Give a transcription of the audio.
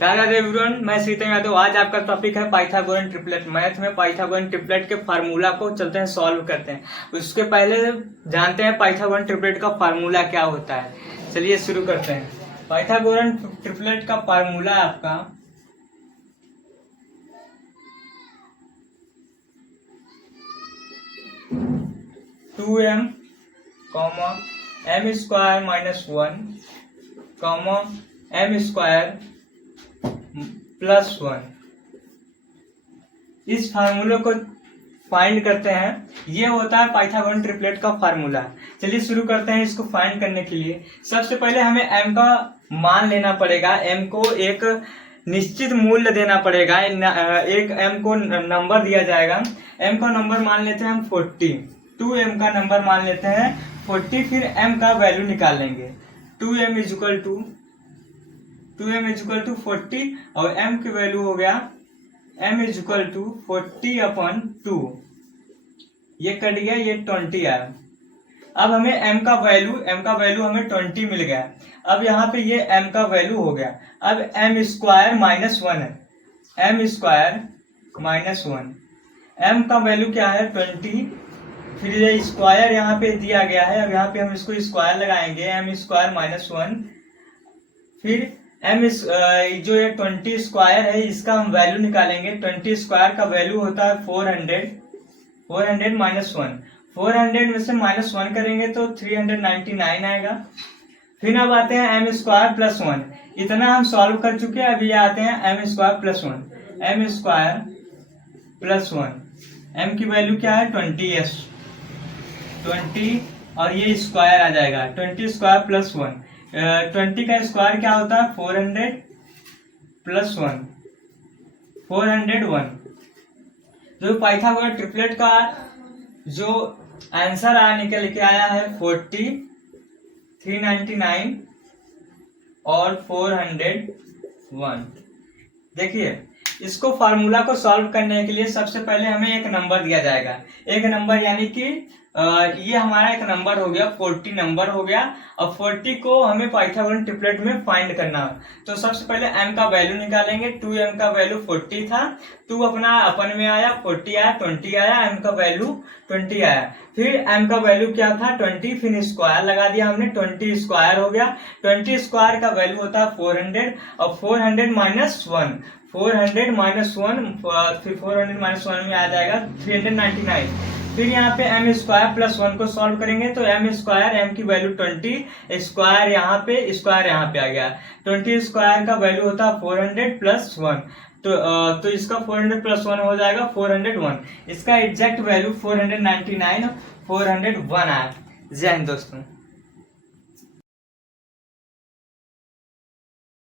Radhe everyone, मैं सीता यादव। आज आपका टॉपिक है पाइथागोरन ट्रिपलेट। मैथ में पाइथागोरन ट्रिपलेट के फार्मूला को चलते हैं सॉल्व करते हैं। उसके पहले जानते हैं पाइथागोरन ट्रिपलेट का फार्मूला क्या होता है। चलिए शुरू करते हैं। पाइथागोरन ट्रिपलेट का फार्मूला आपका two M square minus 1 M square plus 1। इस फार्मूले को फाइंड करते हैं। ये होता है पाइथागोरन ट्रिपलेट का फार्मूला। चलिए शुरू करते हैं। इसको फाइंड करने के लिए सबसे पहले हमें m का मान लेना पड़ेगा। m को एक निश्चित मूल्य देना पड़ेगा। एक m को नंबर दिया जाएगा। m का नंबर मान लेते हैं हम 40। 2m का नंबर मान लेते हैं 40। फिर m का वैल्यू निकाल लेंगे। 2m इक्वल टू 40 और m की वैल्यू हो गया m इक्वल टू 40/2। ये कट गया, ये 20 आया। अब हमें m का वैल्यू हमें 20 मिल गया। अब यहाँ पे ये m का वैल्यू हो गया। अब m स्क्वायर माइनस 1 है। m स्क्वायर माइनस 1, m का वैल्यू क्या है 20। फिर ये स्क्वायर यहाँ पे दिया गया है। अब यहाँ पे हम इसको स्क्वायर लगाएंगे। m square minus 1। फिर m जो ये 20 स्क्वायर है इसका हम वैल्यू निकालेंगे। 20 स्क्वायर का वैल्यू होता है 400 माइनस 1। 400 में से माइनस 1 करेंगे तो 399 आएगा। फिर अब आते हैं m स्क्वायर प्लस 1। इतना हम सॉल्व कर चुके हैं। अभी आते हैं m square plus 1। m square plus 1, m की वैल्यू क्या है 20 और ये स्क्वायर आ जाएगा। 20 स्क्वायर प्लस 1, 20 का स्क्वायर क्या होता है 400 प्लस 1, 401। जो पाइथागोरस ट्रिपलेट का जो आंसर निकल के आया है 40, 399 और 401। देखिए, इसको फार्मूला को सॉल्व करने के लिए सबसे पहले हमें एक नंबर दिया जाएगा। एक नंबर यानी कि ये हमारा एक नंबर हो गया, 40 नंबर हो गया। और 40 को हमें पाइथागोरन ट्रिपलेट में फाइंड करना है। तो सबसे पहले m का वैल्यू निकालेंगे। 2m का वैल्यू 40 था, 2 अपन में आया, 40 आया, 20 आया, m का वैल्यू 20 आया। फिर m का वैल्यू क्या था 20। फिर स्क्वायर लगा दिया हमने, 20 स्क्वायर हो गया। 20 स्क्वायर का वैल्यू होता है 400 और 400 माइनस 1, 400 माइनस 1, फिर 400 माइनस 1 में आ जाएगा 399। फिर यहाँ पे m स्क्वायर प्लस 1 को सॉल्व करेंगे तो m स्क्वायर, m की वैल्यू 20, स्क्वायर यहाँ पे आ गया। 20 स्क्वायर का वैल्यू होता है 400 प्लस 1। तो इसका 400 प्लस 1 हो जाएगा 401। इसका एग्जैक्ट वैल्यू 499, 401 आया। जय हिंद दोस्तों।